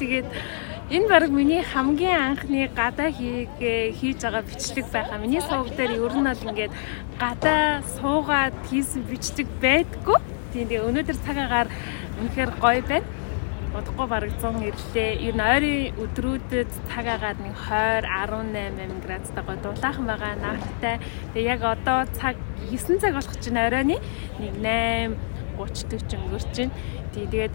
тэгээд энэ баг миний хамгийн анхны гадаа хийж байгаа бичлэг байхаа. Миний сувг дээр ер нь бол ингээд гадаа суугаад хийсэн бичлэг байдгүй. Тэгээд өнөөдөр цаг агаар үнэхээр гоё байна. Бодохгүй бараг 100 ирлээ. Ер нь ойрын өдрүүдэд цаг агаар нэг 20-18 градустай дулаахан байгаа наадтай. Тэгээ яг одоо цаг 9 цаг болох чинь оройны нэг 8:30-40 өнгөрч байна. Тэгээд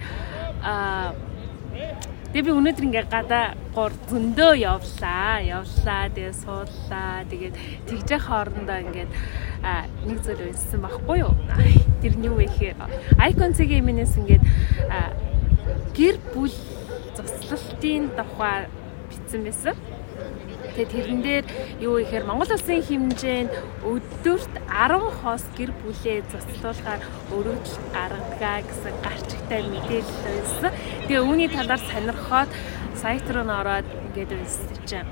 би өнөөдөр ингээ гадаа зөндөө явлаа. Тэгээ сууллаа. Тэгээд тэгж хоорондоо ингээд нэг зүйл байсан байхгүй юу? Тэр нь юу вэ гэхээр Icon CGM-ээс ингээд гэр бүл заслалтын тухай бичсэн байсан. Тэгээд тэрэн дээр юу ихээр Монгол улсын хэмжээнд өдөрт 10 хос гэр бүлээ заслуулахаар өргөдөл гаргагаа гэсэн гарчигтай мэдээлэл байсан. Тэгээ үүний талаар сонирхоод сайт руу ороод ингээд үзсэн чинь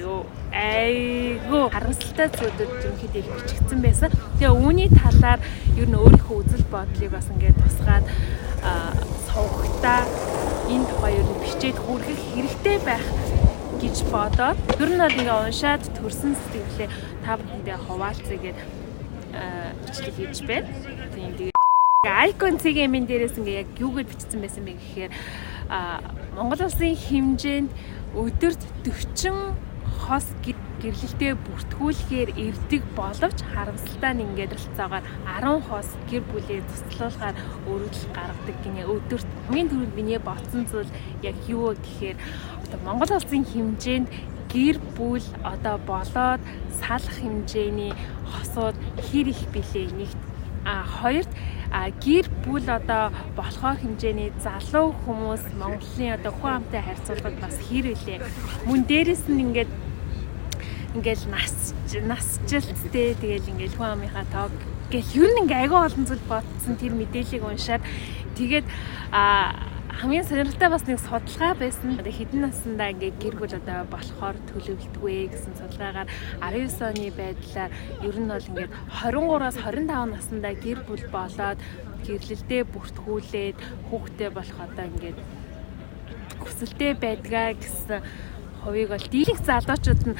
юу айгу харамсалтай зүйлүүд юмхэд их бичигдсэн байсан. Тэгээ үүний талаар ер нь өөрийнхөө үзэл бодлыг бас ингээд тусгаад сувгтаа энэ тухай ер нь бичээд хүргэх хэрэгтэй байх гэж бодоод ер нь бол ингээ уншаад төрсэн сэтгэлээ та бүхэндээ хуваалцъя гэд бичлэг хийж байна. Тэгээд Icon CGM-ийн дээрээс ингээ яг юугээд бичсэн байсан бэ гэхээр Монгол улсын хэмжээнд өдөрт 40 хос гэрлэлтэд бүртгүүлэхээр ирдэг боловч харамсалтай нь ингээд рэлцаагаар 10 хос гэр бүлээ туслуулахаар өргөдөл гаргадаг гинэ. Өдөрт хамгийн түрүүнд миний бодсон зүйл яг юу вэ гэхээр одоо Монгол улсын хэмжээнд гэр бүл одоо болоод салах хэмжээний хосууд хэр их билээ нэгт хоёрт гэр бүл одоо болохоор хэмжээний залуу хүмүүс Монголын одоо хүн амтай харьцуулахад бас хэр үлээ. Мөн дээрэс нь ингээл насжилттэй тэгэл ингээл хүн амынхаа тоог гэл ер нь ингээ аягүй олон зүйл бодсон тэр мэдээллийг уншаад тэгээд хамгийн сонирхолтой бас нэг судалгаа байсан. Хэдэн наснда ингээ гэр бүл одоо болохоор төлөвлөлтгүй гэсэн судалгаагаар 19 оны байдлаар ер нь бол ингээд 23-аас 25 наснда гэр бүл болоод гэрлэлтэд бүртгүүлээд хүүхдээ болох одоо ингээд хүсэлтэй байдгаа гэсэн хувийг бол дийлэнх залуучууд нь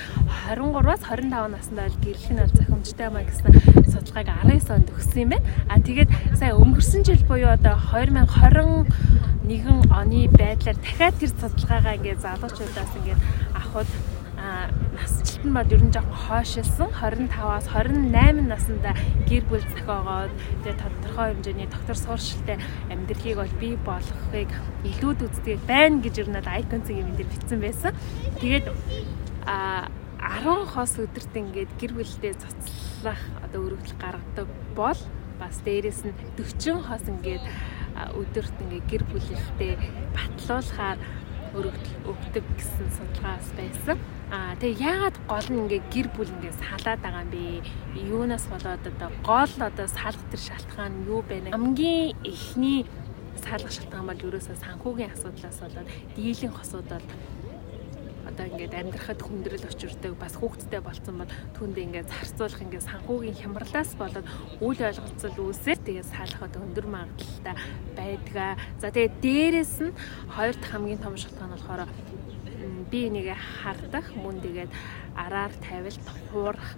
23-аас 25 наснда бол гэрлэх нь бол зохимжтой маа гэсэн судалгааг 19 онд өгсөн юм байна. Тэгээд сая өнгөрсөн жил буюу одоо 2021 оны байдлаар дахиад тэр судалгаагаа ингээд залуучуудаас ингээд авахд насжилт нь бол ер нь жоохон хойшилсан 25-аас 28 наснда гэр бүл зохиогоод тэгээд тодорхой хэмжээний доктор сууршилтай амьдралыг бол бий болгохыг илүүд үздэг байна гэж ер нь Icon CGM-ийн дээр бичсэн байсан. Тэгээд 10 хос өдөрт ингээд гэр бүлдээ цоцлох одоо өргөдөл гаргадаг бол бас дээрэс нь 40 хос ингээд өдөрт ингээд гэр бүлэлтэй батлуулахаар өргөдөл өгдөг гэсэн судалгаас байсан. Тэгээ яагаад гол нь ингээ гэр бүл ингээ салаад байгаа юм бэ? Юунаас болоод одоо гол одоо салах тэр шалтгаан юу байна? Хамгийн эхний салах шалтгаан бол ерөөсөө санхүүгийн асуудлаас болоод дийлэнх хосууд бол одоо ингээд амьдрахад хүндрэл учирдаг бас хүүхдтэй болцсон бол түүндээ ингээд зарцуулах ингээд санхүүгийн хямралаас болоод үйл ойлголцол үүсээд тэгээд салахад өндөр магадлалтай байдгаа. За тэгээд дээрэс нь хоёр дахь хамгийн том шалтгаан болохоор би энийг хардах мөн тэгээд араар тавилт хуурах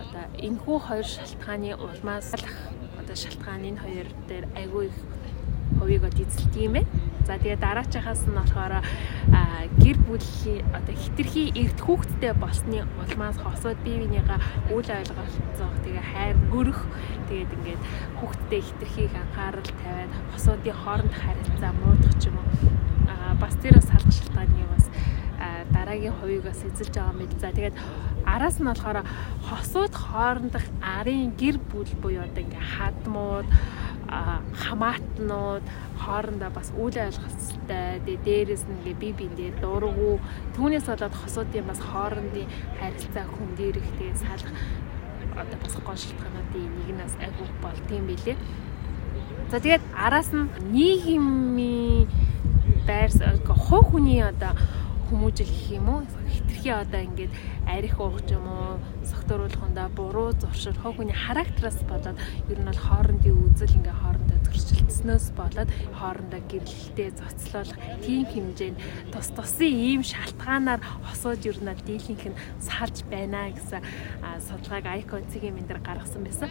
одоо энэхүү хоёр шалтгааны улмаас одоо шалтгаан энэ хоёр дээр айгүй их хувийг эзэлдэг юм байна. За тэгээд дараачихаас нь болохоор гэр бүлийн одоо хитрхи эрт хүүхэдтэй болсны улмаас хосоод бие биенийгаа үйл ойлголцоох тэгээ хайр гөрөх тэгээд ингээд хүүхэдтэй хитрхи их анхаарал тавиад хосуудын хооронд харилцаа муудах ч юм уу бас тэр бас салах шалтгааны бас дараагийн хувийг бас эзэлж байгаа мэт. За тэгээд араас нь болохоор хосууд хоорондох арын гэр бүл буюу одоо ингээ хадмууд хамаатнууд хоорондоо бас үйл ойлголцолтой. Тэгээд дээрээс нь ингээ бие биендээ дургу түүнээс болоод хосуудын бас хоорондын харилцаа хүндэрэх тэгээд салах одоо бас гол шалтгаануудын нэг нь бас агуу болдгийм билээ. За тэгээд араас нь нийгмийн байр хувь хүний одоо хүмүүжил гэх юм уу хитрхи одоо ингээд арих уух ч юм уу согтууруулахундаа буруу зуршил хог хүний характераас болоод ер нь бол хоорондын үзэл ингээ хоорондоо зөрчилдснөөс болоод хоорондоо гэрлэлтэй зоцлуулах тийм хэмжээнд тусын ийм шалтгаанаар хосууд ер нь дийлэнх нь салж байна гэсэн судалгааг Айко цэгийн мен дээр гаргасан байсан.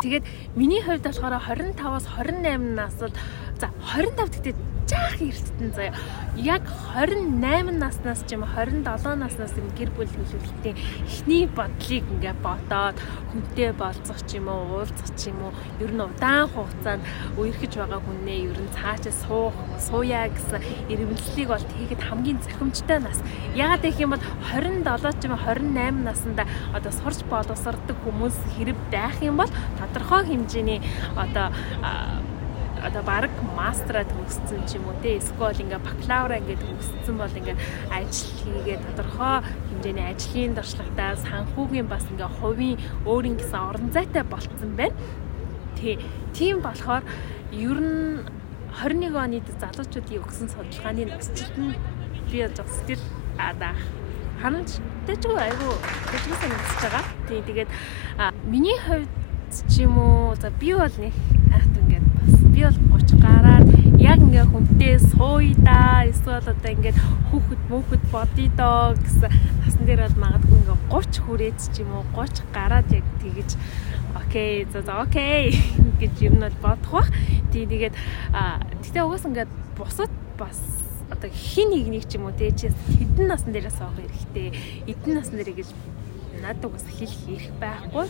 Тэгээд миний хувьд болохоор 25-аас 28 насд за 25 гэхдээ жаахан эрттэн заяа. Яг 28 наснаас ч юм 27 наснаас юм гэр бүл төлөвлөлтийн эхний бодлыг ингээ бодоод хүнтэй болцох ч юм уу, уулзах ч юм уу, ер нь удаан хугацаанд үерхэж байгаа хүнээ ер нь цаашаа сууя гэсэн эрмэлзлийг бол хийхэд хамгийн зохимжтой нас. Яагаад гэх юм бол 27 ч юм 28 наснда одоо сурч боловсрдог хүмүүс хэрэг байх юм бол тодорхой хэмжээний одоо баг мастера төгссөн ч юм уу те эсвэл ингээ бакалавра ингээ төгссөн бол ингээ ажил хийгээд тодорхой хэмжээний ажлын туршлагатай санхүүгийн бас ингээ хувийн өөрийн гэсэн орон зайтай болцсон байна. Тийм болохоор ер нь 21 оны залуучуудын өгсөн судалгааны нөхцөлд нь би одоо сэтгэл ханамжтай ч айгүй хэвчээ санагдаж байгаа. Тэгээд миний хувьд ч юм уу за би бол нэг ингээд бас би бол 30 гараад яг ингээ хүнтэй сууя да эсвэл одоо ингээд хүүхэд бодъё доо гэсэн насн дээр бол магадгүй ингээ 30 хүрээд ч юм уу 30 гараад яг тэгэж окей гэж юм нь бодох бах. Тэгээд тэгтээ угаас ингээд бусад бас одоо хин нэг ч юм уу те чи хэдэн насн дээрээс авах хэрэгтэй. Эдэн насн дээр гэж надад угаас хэлэх эрх байхгүй.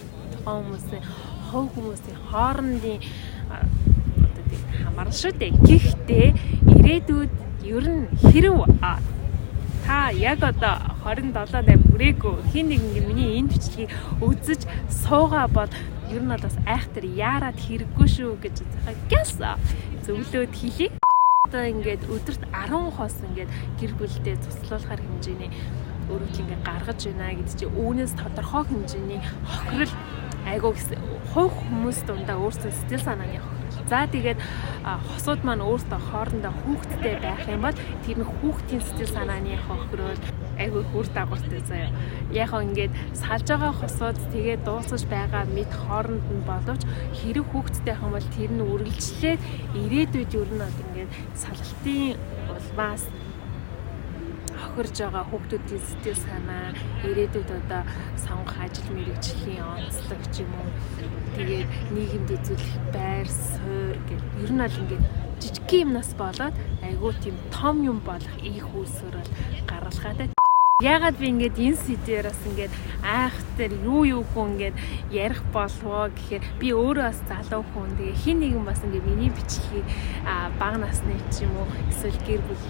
Хувь хүмүүсийн хоорондын одоо тийм хамаарна шүү дээ. Гэхдээ ирээдүйд ер нь хэрв та яг одоо 27-8 хүрээгүй хин нэг миний энэ бичлэгийг үзэж суугаа бол ер нь бас айхтар яарад хэрэггүй шүү гэж гяс зөвлөд хийлээ. Одоо ингээд өдөрт 10 хос ингээд гэр бүлдээ цуслуулахар хэмжээний өөрөөр ингээд гаргаж байна гэдэг чинь үүнээс тодорхой хэмжээний хохирол айгуу хувь хүмүүс дундаа өөрсдөө сэтгэл санааны хохирол. За тэгээд хосууд маань өөрсдөө хоорондоо хүүхэдтэй байх юм бол тэр нь хүүхдийн сэтгэл санааны хохирол айгуу үр дагавартай заяа. Яг ингээд салж байгаа хосууд тэгээд дуусгаж байгаа мэд хооронд нь боловч хэрэг хүүхэдтэй байх юм бол тэр нь үргэлжлээд ирээдүйд ер нь ингээд салалтын улмаас хохирж байгаа хүүхдүүдийн сэтгэл санаа ирээдүйд одоо сонгох ажил мэргэжлийн онцлог ч юм уу тэгээд нийгэмд үзүүлэх байр суурь гэх ер нь аль ингээд жижиг юмнаас болоод айгүй тийм том юм болох их үйлсээр бол гаргалгаатай. Яагаад би ингээд энэ сэдвээс ингээд айхтар юу хүн ингээд ярих болвоо гэхээр би өөрөө бас залуу хүн. Тэгээ хин нэгэн бас ингээд миний бичлэгийг бага насны ч юм уу эсвэл гэр бүл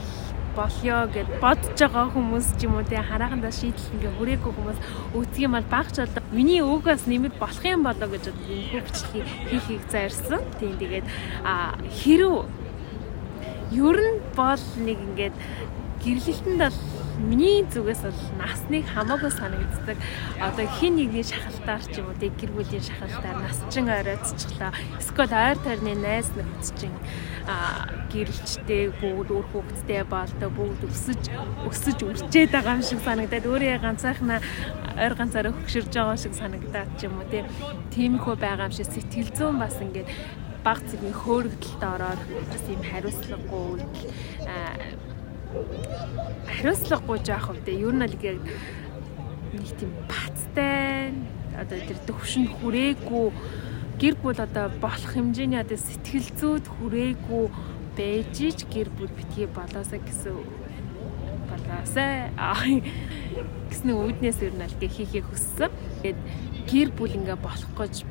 болёо гэд бодож байгаа хүмүүс ч юм уу тэгээ хараахандаа шийдэл ингээ хүрээгүй хүмүүс үзэх юм бол багч болоо миний өөгөөс нэмэд болох юм болоо гэж энэ бичлэгийг хийхийг зайрсан. Тэгээд хэрв ер нь бол нэг ингээд гэрлэлтэнд бол миний зүгээс бол насныг хамаагүй санагддаг. Одоо хин нэгний шахалтаар ч юм уу тэг гэр бүлийн шахалтаар насчин оройцчлаа. Эсвэл ойр тойрны найз нөхдөж гэрэлчтэй бүгд өөр хүүхэдтэй болдоо бүгд өсөж үрчээд байгаа юм шиг санагдаад өөрөө ганцаархнаа ойр ганцаараа хөгшөрж байгаа шиг санагдаад ч юм уу тиймхүү байгаа юм шиг сэтгэл зүйн бас ингээд баг зэргийн хөөргөлтөд ороод бас юм хариуцлагагүй жоох хувьдээ ер нь л нэг тийм бацтай одоо тэр төвшөнд хүрээгүй гэр бүл одоо болох хэмжээний одоо сэтгэл зүйд хүрээгүй байж ч гэр бүл битгий болоосаа гэсэн үүднээс ер нь л хийхийг хүссэн. Тэгээд гэр бүл ингээ болох гэж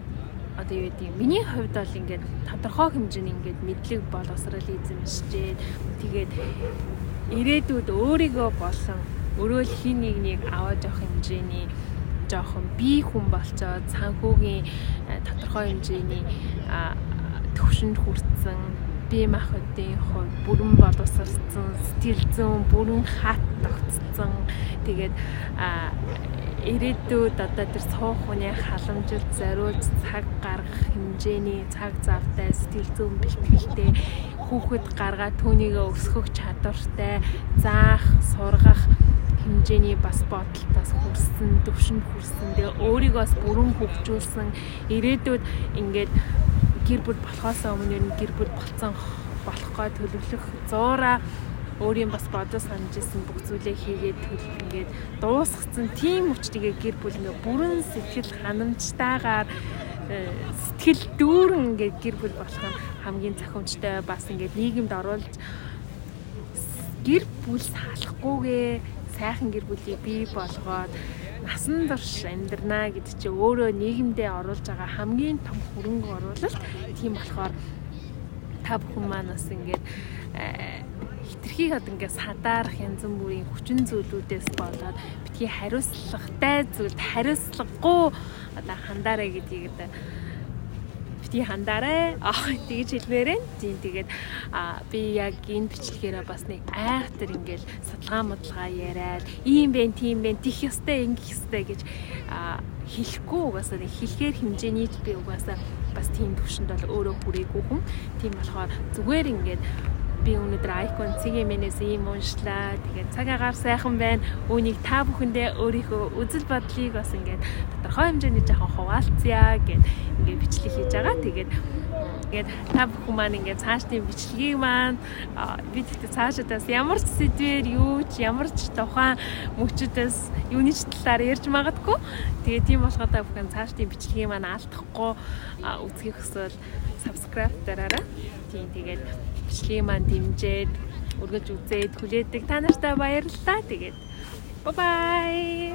одоо юу гэдэг миний хувьд бол ингээд тодорхой хэмжээний ингээд мэдлэг боловсрол эзэмшижээ. Тэгээд ирээдүйд өөрийгөө болон өрөөл хин нэгнийг аваад явах хэмжээний жоохон бие хүн болцоод санхүүгийн тодорхой хэмжээний төвшөнд хүрсэн бие махбодын хувьд бүрэн боловсролцсон, сэтгэл зүйн бүрэн хат тогтцсон. Тэгээд ирээдүйд одоо тэр суух хүний халамжилт зориулж цаг гаргах хэмжээний цаг завтай сэтгэл зүйн бэлтгэлтэй хүүхэд гаргаад түүнийгээ өсгөх чадвартай заах, сургах хэмжээний бас бодолтоос хүрсэн, төвшөнд хүрсэн. Тэгээ өөрийгөөс бүрэн хөгжүүлсэн. Ирээдүйд ингээд гэр бүл болохоос өмнө гэр бүл болцсон болохгүй төлөвлөх зуураа өөрийн бас бодож санаж исэн бүх зүйлээ хийгээд ингээд дуусгацсан тийм учраас гэр бүл ингээд бүрэн сэтгэл ханамжтайгаар сэтгэл дүүрэн ингээд гэр бүл болох нь хамгийн зохимжтой бас ингээд нийгэмд оруулж гэр бүл салахгүйгээ сайхан гэр бүлийг бий болгоод насан турш амьдрнаа гэдэг чинь өөрөө нийгэмдээ оруулж байгаа хамгийн том хөрөнгө оруулалт. Тийм болохоор та бүхэн маань бас ингээд хитрхи хад ингээд садарах янз бүрийн хүчин зүйлүүдээс болоод битгий хариуцлагатай зүйлд хариуцлагагүй одоо хандаарэ гэдгийг битгий хандаарэ тэгж хэлмээрэн. Тийм тэгээд би яг энэ бичлэгээрээ бас нэг айхтар ингээд судалгаа яриад ийм бэ тийм бэ тих ёстой ингэх ёстой гэж хэлэхгүй угаасаа хэлэхээр хэмжээний би угаасаа бас тийм төвшөнд бол өөрөө хүрээгүй хүн. Тийм болохоор зүгээр ингээд би өнөөдөр Icon CGM-ээс ийм уншлаа. Тэгээд цаг агаар сайхан байна. Үүнийг та бүхэндээ өөрийнхөө үзэл бодлыг бас ингээд тодорхой хэмжээний жоохон хуваалцъя гэд ингээд бичлэг хийж байгаа. Тэгээд та бүхэн маань ингээд цаашдын бичлэгийг маань бид цаашдаас ямар ч сэдвээр юу ч ямар ч тухайн мөчүүдээс юуны ч талаар ярьж магадгүй. Тэгээд тийм болохоор та бүхэн цаашдын бичлэгийг маань алдахгүй үзхийг хүсвэл subscribe дараарай. Тийм тэгээд бичлэгийг маань дэмжиж үргэлж үзээд хүлээдэг та нартай баярлалаа. Тэгээд bye bye.